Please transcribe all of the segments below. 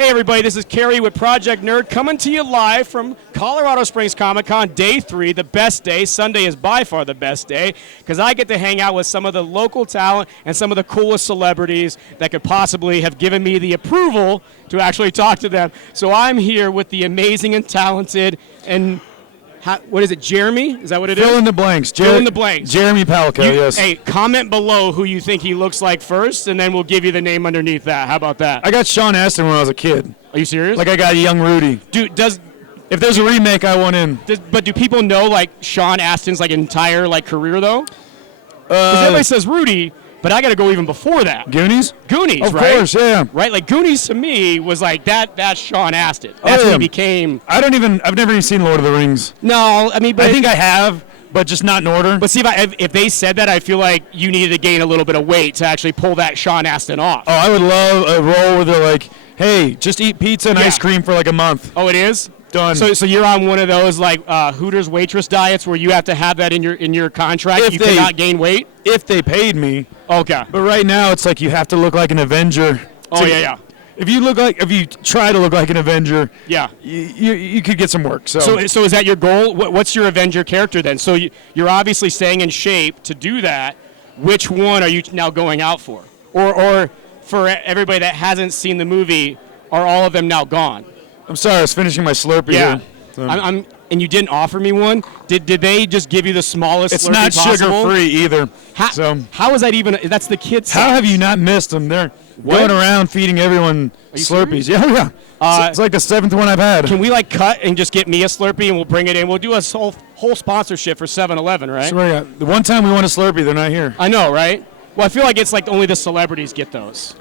Hey everybody, this is Kerry with Project Nerd coming to you live from Colorado Springs Comic Con, day 3, the best day. Sunday is by far the best day because I get to hang out with some of the local talent and some of the coolest celebrities that could possibly have given me the approval to actually talk to them. So I'm here with the amazing and talented and what is it, Jeremy? Is that what it is? Fill in the blanks. Fill in the blanks. Jermey Palko, yes. Hey, comment below who you think he looks like first, and then we'll give you the name underneath that. How about that? I got Sean Astin when I was a kid. Are you serious? Like I got young Rudy. Dude, if there's a remake, I want in. But do people know like Sean Astin's like entire like career though? Because everybody says Rudy, but I got to go even before that. Goonies? Goonies, of right? Of course, yeah. Right, like Goonies to me was like that's Sean Astin. That's when he became. I've never even seen Lord of the Rings. No, I mean, but I think I have, but just not in order. But see, if they said that, I feel like you needed to gain a little bit of weight to actually pull that Sean Astin off. Oh, I would love a role where they're like, hey, just eat pizza and ice cream for like a month. Oh, it is? Done. So you're on one of those like Hooters waitress diets where you have to have that in your contract. If you cannot gain weight. If they paid me. Okay. But right now it's like you have to look like an Avenger. Oh yeah. If you try to look like an Avenger, yeah, you could get some work. So is that your goal? What's your Avenger character then? So you're obviously staying in shape to do that. Which one are you now going out for? Or for everybody that hasn't seen the movie, are all of them now gone? I'm sorry, I was finishing my Slurpee. Yeah. Here, so. And you didn't offer me one. Did they just give you the smallest It's Slurpee not possible? sugar-free either. How is that even? That's the kids' How size. have you not missed them? They're going around feeding everyone Slurpees. Serious? Yeah. It's like the 7th one I've had. Can we like cut and just get me a Slurpee and we'll bring it in? We'll do a whole sponsorship for 7-Eleven, right? Swear, the one time we want a Slurpee, they're not here. I know, right? Well, I feel like it's like only the celebrities get those.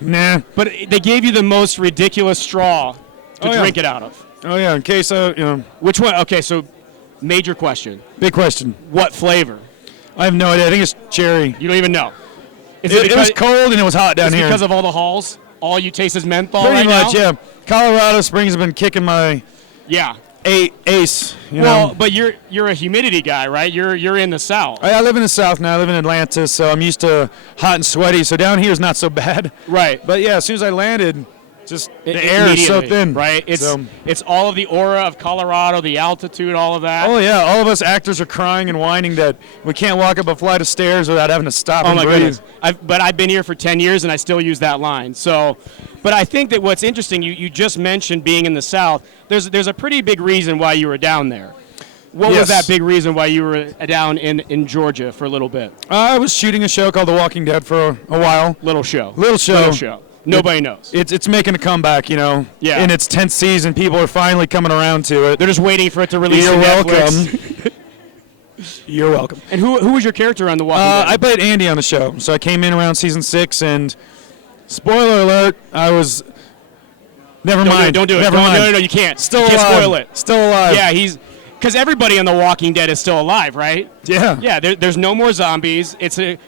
Nah. But they gave you the most ridiculous straw to drink it out of. Oh, yeah, in case, Which one? Okay, so major question. Big question. What flavor? I have no idea. I think it's cherry. You don't even know. It was cold and it was hot down here. Because of all the halls? All you taste is menthol Pretty right much, now? yeah. Colorado Springs have been kicking my ace. Well, but you're a humidity guy, right? You're in the South. I live in the South now. I live in Atlanta, so I'm used to hot and sweaty. So down here is not so bad. Right. But yeah, as soon as I landed, just the air is so thin. Right. It's all of the aura of Colorado, the altitude, all of that. Oh yeah, all of us actors are crying and whining that we can't walk up a flight of stairs without having to stop and breathe. Goodness. But I've been here for 10 years and I still use that line. So, but I think that what's interesting, you just mentioned being in the South. There's a pretty big reason why you were down there. What was that big reason why you were down in Georgia for a little bit? I was shooting a show called The Walking Dead for a while. Little show. Nobody knows. It's making a comeback, Yeah. In its 10th season, people are finally coming around to it. They're just waiting for it to release. You're Netflix. welcome. You're welcome. And who was your character on The Walking Dead? I played Andy on the show. So I came in around season 6, and spoiler alert, I was... Never mind. Don't do it. No, you can't. Still you alive. Can't spoil it. Still alive. Yeah, because everybody on The Walking Dead is still alive, right? Yeah. Yeah, there's no more zombies. It's a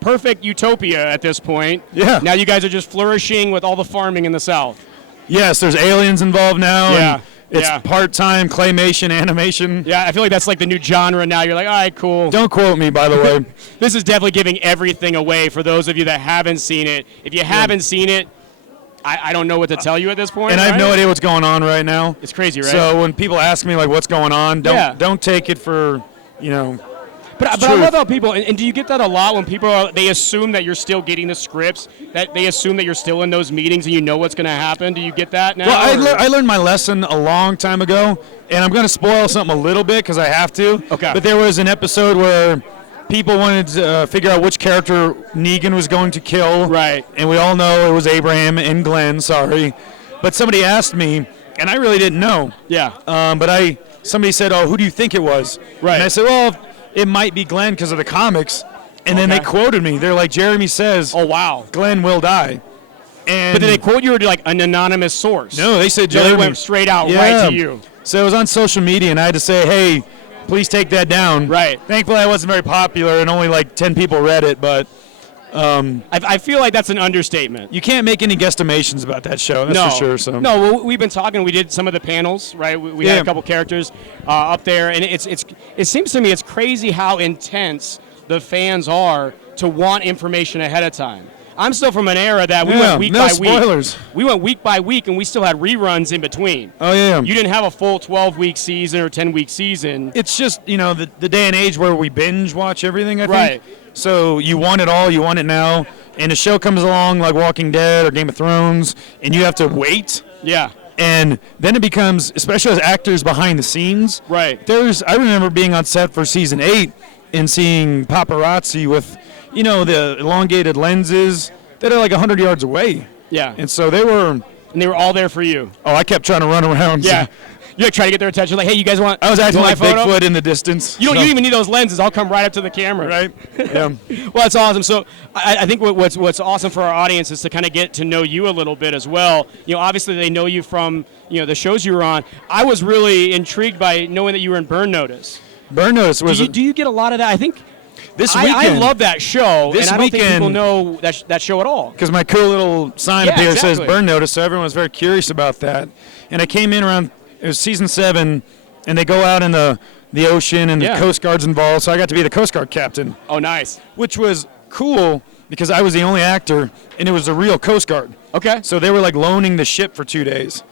perfect utopia at this point. Yeah. Now you guys are just flourishing with all the farming in the South. Yes, there's aliens involved now. Yeah. And it's part-time claymation animation. Yeah, I feel like that's like the new genre now. You're like, all right, cool. Don't quote me, by the way. This is definitely giving everything away for those of you that haven't seen it. If you haven't seen it, I don't know what to tell you at this point. And I have no idea what's going on right now. It's crazy, right? So when people ask me like what's going on, don't take it for, But I love how people, and do you get that a lot when people they assume that you're still getting the scripts, that they assume that you're still in those meetings and you know what's going to happen? Do you get that now? Well, I learned my lesson a long time ago, and I'm going to spoil something a little bit because I have to. Okay. But there was an episode where people wanted to figure out which character Negan was going to kill. Right. And we all know it was Abraham and Glenn, sorry. But somebody asked me, and I really didn't know. Yeah. But somebody said, who do you think it was? Right. And I said, well, it might be Glenn because of the comics. And then they quoted me. They're like, Jeremy says, oh, wow, Glenn will die. But did they quote you or like an anonymous source? No, they said Jeremy. They went straight out right to you. So it was on social media, and I had to say, hey, please take that down. Right. Thankfully, I wasn't very popular, and only like 10 people read it, but... I feel like that's an understatement. You can't make any guesstimations about that show, that's for sure. So. No, well, we've been talking. We did some of the panels, right? We had a couple characters up there, and it seems to me it's crazy how intense the fans are to want information ahead of time. I'm still from an era that we Yeah, went week no by spoilers. week. We went week by week, and we still had reruns in between. Oh, yeah. You didn't have a full 12-week season or 10-week season. It's just, the day and age where we binge watch everything, I think. Right. So you want it all, you want it now, and a show comes along like Walking Dead or Game of Thrones, and you have to wait. Yeah. And then it becomes, especially as actors behind the scenes. Right. I remember being on set for season 8 and seeing paparazzi with, the elongated lenses that are like 100 yards away. Yeah. And so they were all there for you. Oh, I kept trying to run around. Yeah. You're trying to get their attention. Like, hey, you guys want? I was acting my like photo? Bigfoot in the distance. You don't even need those lenses. I'll come right up to the camera. Right. Yeah. Well, that's awesome. So I think what's awesome for our audience is to kind of get to know you a little bit as well. Obviously they know you from the shows you were on. I was really intrigued by knowing that you were in Burn Notice. Burn Notice was. Do you get a lot of that? I think. This weekend. I love that show, this and I don't think weekend, people know that show at all. Because my cool little sign up here exactly. says Burn Notice, so everyone was very curious about that. And I came in around, it was season 7, and they go out in the ocean, and the Coast Guard's involved, so I got to be the Coast Guard captain. Oh, nice. Which was cool, because I was the only actor, and it was a real Coast Guard. Okay. So they were like loaning the ship for 2 days.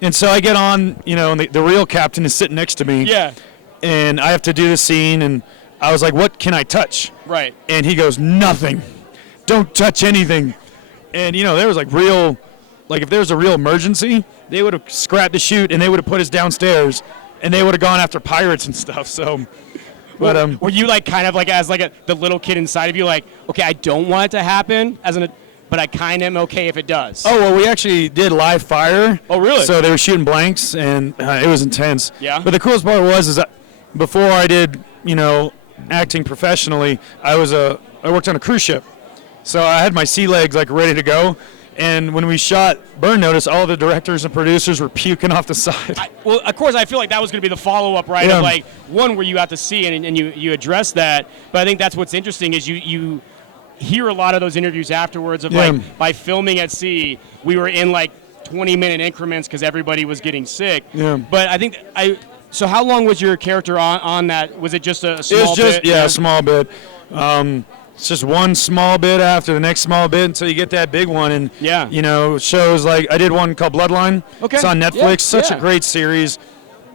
And so I get on, and the real captain is sitting next to me. Yeah. And I have to do the scene, and I was like, what can I touch? Right. And he goes, nothing. Don't touch anything. And, there was like real, like if there was a real emergency, they would have scrapped the shoot and they would have put us downstairs and they would have gone after pirates and stuff. So, but were you like kind of like as like the little kid inside of you, like, okay, I don't want it to happen but I kind of am okay if it does. Oh, well, we actually did live fire. Oh, really? So they were shooting blanks and it was intense. Yeah. But the coolest part is that before I did, acting professionally, I worked on a cruise ship. So I had my sea legs like ready to go. And when we shot Burn Notice, all the directors and producers were puking off the side. Well, of course, I feel like that was going to be the follow-up, right? Yeah. Of like one where you have to see and you address that. But I think that's what's interesting is you hear a lot of those interviews afterwards of like by filming at sea, we were in like 20-minute increments because everybody was getting sick. Yeah. But I think So how long was your character on that? Was it just a small bit? A small bit. It's just one small bit after the next small bit until you get that big one. And, shows like I did one called Bloodline. Okay. It's on Netflix. Such a great series.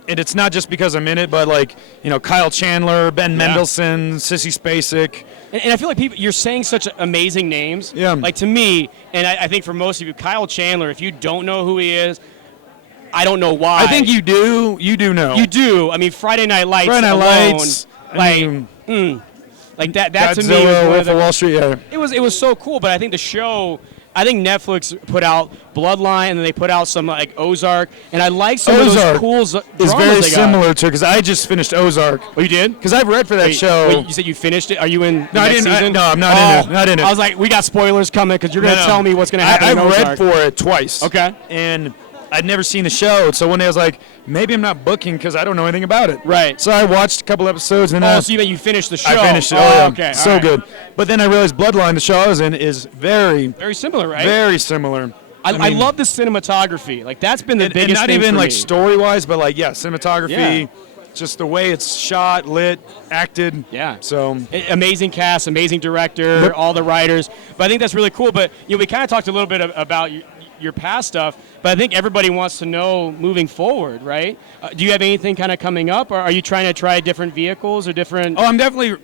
And it's not just because I'm in it, but like, Kyle Chandler, Ben Mendelsohn, Sissy Spacek. And I feel like you're saying such amazing names. Yeah. Like to me, and I think for most of you, Kyle Chandler, if you don't know who he is, I don't know why. I think you do. You do know. You do. I mean, Friday Night Lights. Friday Night alone, Lights. Like that to me Godzilla, was one Wolf of the, of Wall Street. Yeah. It was so cool, but I think the show. I think Netflix put out Bloodline, and then they put out some like Ozark, and I like some of those cool is very similar to because I just finished Ozark. Oh, you did? Because I've read for that show. Wait, you said you finished it? Are you in? No, I didn't. Season? No, I'm not in it. Not in it. I was like, we got spoilers coming because you're going to tell me what's going to happen. I've read for it twice. Okay. And I'd never seen the show, so one day I was like, maybe I'm not booking because I don't know anything about it. Right. So I watched a couple episodes. And so you finished the show. I finished it. Oh, yeah. Okay. So right. good. But then I realized Bloodline, the show I was in, is very similar, right? Very similar. I love the cinematography. Like, that's been the biggest thing. Not even for like me. story-wise, but like, cinematography, just the way it's shot, lit, acted. Yeah. So amazing cast, amazing director, all the writers. But I think that's really cool. But we kind of talked a little bit about your past stuff, but I think everybody wants to know moving forward, right? Do you have anything kind of coming up, or are you trying to try different vehicles or different? Oh, I'm definitely,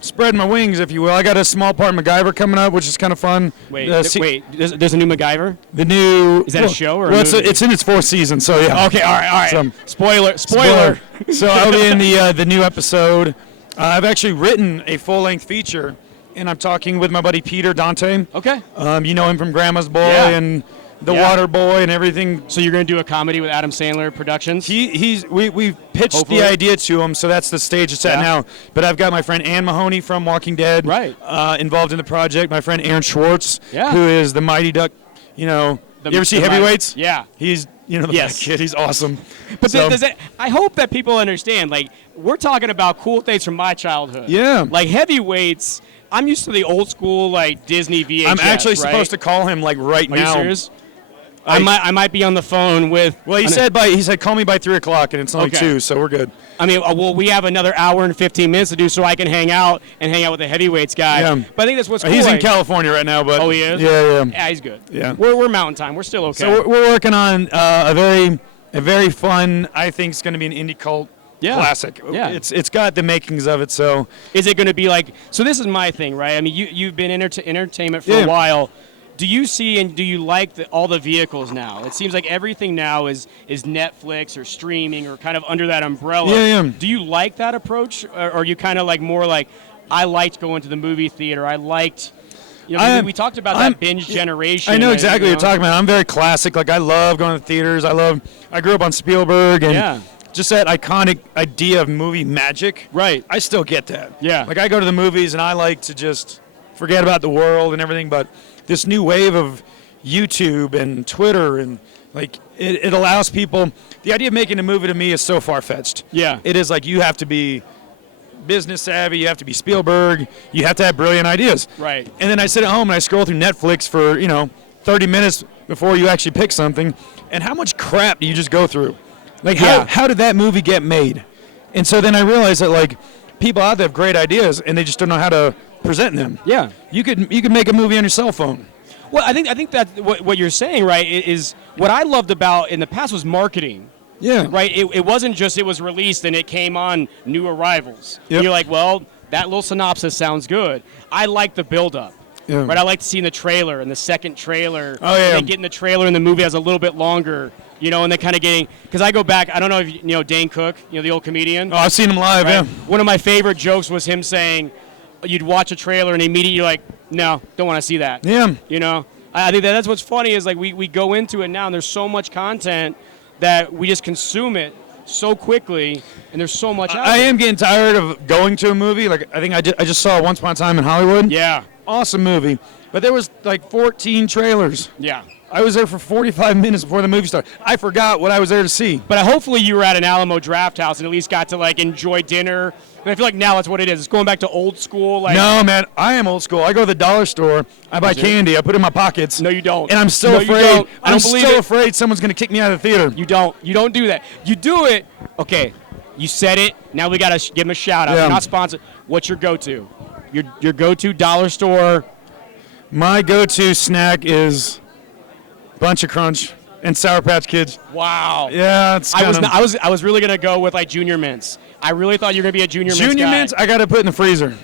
spreading my wings, if you will. I got a small part MacGyver coming up, which is kind of fun. Wait, there's a new MacGyver? The new... Is that a show or a movie? It's in its 4th season, so yeah. Okay, all right. So, spoiler. So I'll be in the new episode. I've actually written a full-length feature, and I'm talking with my buddy Peter Dante. Okay. You know him from Grandma's Boy and The Water Boy and everything. So you're going to do a comedy with Adam Sandler Productions? We've pitched Hopefully. the idea to him, so that's the stage it's at now. But I've got my friend Ann Mahoney from Walking Dead involved in the project. My friend Aaron Schwartz, who is the Mighty Duck. You ever see Heavyweights? Yeah. He's the black kid. He's awesome. But I hope that people understand. Like, we're talking about cool things from my childhood. Yeah. Like Heavyweights. I'm used to the old school like Disney VHS. I'm actually supposed to call him like right now. Are you serious? I might be on the phone with. Well, he said call me by 3 o'clock, and it's only 2, so we're good. I mean, well, we have another hour and 15 minutes to do, so I can hang out with the heavyweights guy. Yeah. But I think that's what's cool. He's in California right now, but he is. Yeah, he's good. Yeah, we're mountain time. We're still okay. So we're working on a very fun. I think it's going to be an indie cult. Classic. Yeah. It's got the makings of it. So is it going to be like? So this is my thing, right? I mean, you've been entertainment for a while. Do you see and do you like all the vehicles now? It seems like everything now is Netflix or streaming or kind of under that umbrella. Yeah. Do you like that approach, or are you kind of like more like I liked going to the movie theater? I liked. We talked about that binge generation. I know exactly what you're talking about. I'm very classic. Like I love going to theaters. I grew up on Spielberg and. Just that iconic idea of movie magic. Right. I still get that. Yeah. Like I go to the movies and I like to just forget about the world and everything, but this new wave of YouTube and Twitter and like it allows people, the idea of making a movie to me is so far-fetched. Yeah. It is like you have to be business savvy, you have to be Spielberg, you have to have brilliant ideas. Right. And then I sit at home and I scroll through Netflix for, 30 minutes before you actually pick something, and how much crap do you just go through? Like, how did that movie get made? And so then I realized that, like, people out there have great ideas, and they just don't know how to present them. Yeah. You could make a movie on your cell phone. Well, I think that what you're saying, right, is what I loved about in the past was marketing. Yeah. Right? It wasn't just it was released and it came on new arrivals. Yep. And you're like, well, that little synopsis sounds good. I like the build-up. Yeah. Right? I like seeing the trailer and the second trailer. Oh, yeah. And then getting the trailer and the movie has a little bit longer. And then kind of getting, because I go back, I don't know if you know Dane Cook, the old comedian. Oh, I've seen him live, right? yeah. One of my favorite jokes was him saying, you'd watch a trailer and immediately you're like, no, don't want to see that. Yeah. I think that's what's funny is like we go into it now and there's so much content that we just consume it so quickly and there's so much out I there. am getting tired of going to a movie. Like, I think I just saw Once Upon a Time in Hollywood. Yeah. Awesome movie. But there was like 14 trailers. Yeah. I was there for 45 minutes before the movie started. I forgot what I was there to see. But hopefully you were at an Alamo Draft House and at least got to like enjoy dinner. And I feel like now that's what it is. It's going back to old school. Like no, man, I am old school. I go to the dollar store. I buy candy. I put it in my pockets. No, you don't. And I'm still No, afraid. you don't. I don't believe it. Afraid someone's going to kick me out of the theater. You don't. You don't do that. You do it. Okay, you said it. Now we got to give him a shout out. Yeah. We're not sponsored. What's your go-to? Your go-to dollar store? My go-to snack is Bunch of Crunch and Sour Patch Kids. Wow. Yeah, it's I was really gonna go with like Junior Mints. I really thought you were gonna be a Junior Mints guy. Junior Mints, I got to put in the freezer.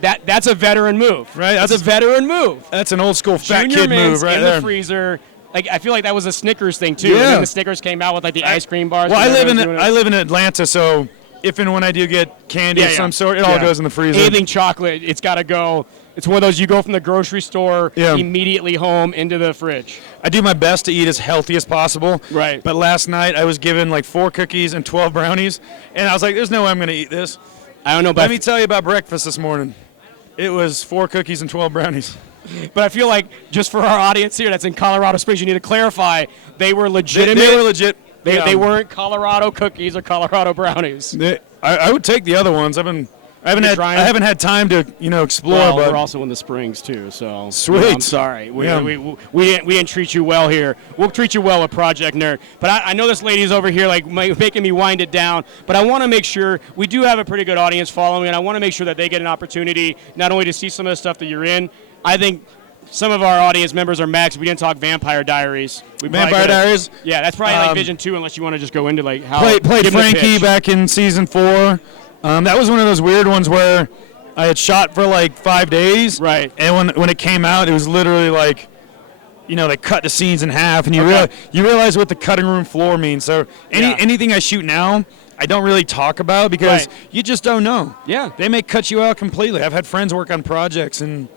That's a veteran move, right? That's a veteran move. That's an old school fat Junior kid Mints move right in there. the freezer. Like I feel like that was a Snickers thing too. Yeah. And then the Snickers came out with like the ice cream bars. Well, I live in Atlanta, so if and when I do get candy of some sort, it all goes in the freezer. Anything chocolate, it's got to go. It's one of those you go from the grocery store immediately home into the fridge. I do my best to eat as healthy as possible. Right. But last night I was given like 4 cookies and 12 brownies, and I was like, there's no way I'm going to eat this. I don't know. Let me tell you about breakfast this morning. It was 4 cookies and 12 brownies. But I feel like just for our audience here that's in Colorado Springs, you need to clarify they were legitimate. They were legit. They weren't Colorado cookies or Colorado brownies. I would take the other ones. I haven't had time to explore. Well, but we're also in the Springs too, so sweet. I'm sorry, we didn't treat you well here. We'll treat you well with Project Nerd. But I know this lady's over here like making me wind it down. But I want to make sure we do have a pretty good audience following, and I want to make sure that they get an opportunity not only to see some of the stuff that you're in. I think some of our audience members are Max. We didn't talk Vampire Diaries. Vampire Diaries? Yeah, that's probably like Vision 2 unless you want to just go into like how. Played Frankie back in season 4. That was one of those weird ones where I had shot for like 5 days. Right. And when it came out, it was literally like, they cut the scenes in half, and you realize what the cutting room floor means. So anything I shoot now, I don't really talk about because you just don't know. Yeah. They may cut you out completely. I've had friends work on projects and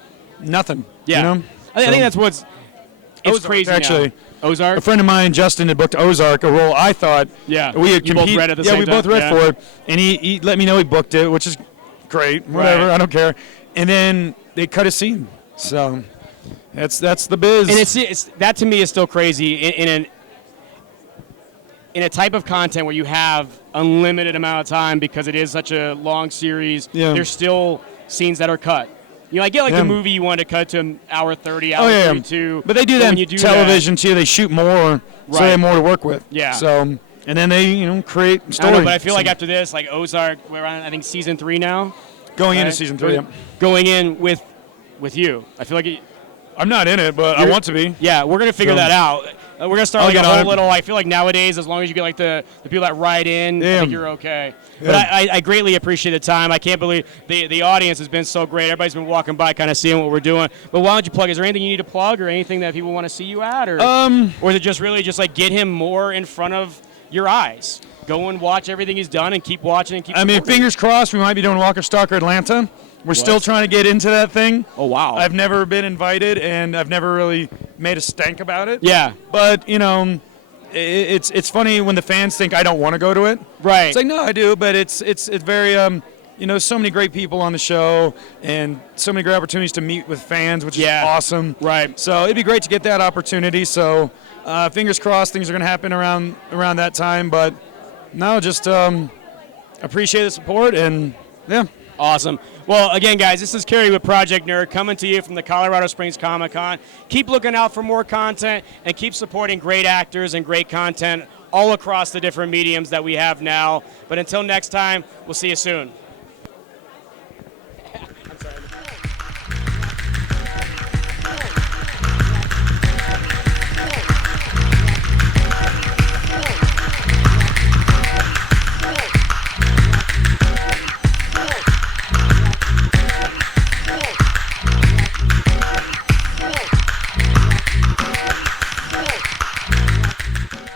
nothing. Yeah. I think that's what's Ozark, crazy actually. Now. Ozark? A friend of mine, Justin, had booked Ozark, a role I thought we had both read at the same time. we both read for it, and he let me know he booked it, which is great. Whatever, I don't care. And then they cut a scene. So that's the biz. And it's that to me is still crazy in a type of content where you have unlimited amount of time because it is such a long series. Yeah. There's still scenes that are cut. You know, I get like Yeah. the movie you want to cut to an hour 30, hour Oh, yeah. 32. But they do that when in you do television too. They shoot more, so they have more to work with. Yeah. So, and then they, create I don't stories. know, but I feel like after this, like Ozark, we're on, I think, season 3 now. going into right? season 3. Going in with you. I feel like I'm not in it, but I want to be. yeah, we're going to figure So- that out. We're going to start I'll like a get on whole it. little, I feel like nowadays, as long as you get like the people that write in, I Yeah. think you're okay. Yeah. But I greatly appreciate the time. I can't believe the audience has been so great. Everybody's been walking by kind of seeing what we're doing. But why don't you plug? Is there anything you need to plug or anything that people want to see you at? Or is it just really just like get him more in front of your eyes? Go and watch everything he's done and keep watching and keep I mean, supporting. fingers crossed, we might be doing Walker Stalker Atlanta. We're still trying to get into that thing. Oh, wow. I've never been invited, and I've never really made a stank about it. Yeah. But, it's funny when the fans think I don't want to go to it. Right. It's like, no, I do, but it's very, so many great people on the show and so many great opportunities to meet with fans, which is awesome. Right. So it'd be great to get that opportunity. So fingers crossed things are going to happen around that time. But no, just appreciate the support and, yeah. Awesome. Well, again, guys, this is Kerry with Project Nerd coming to you from the Colorado Springs Comic Con. Keep looking out for more content and keep supporting great actors and great content all across the different mediums that we have now. But until next time, we'll see you soon.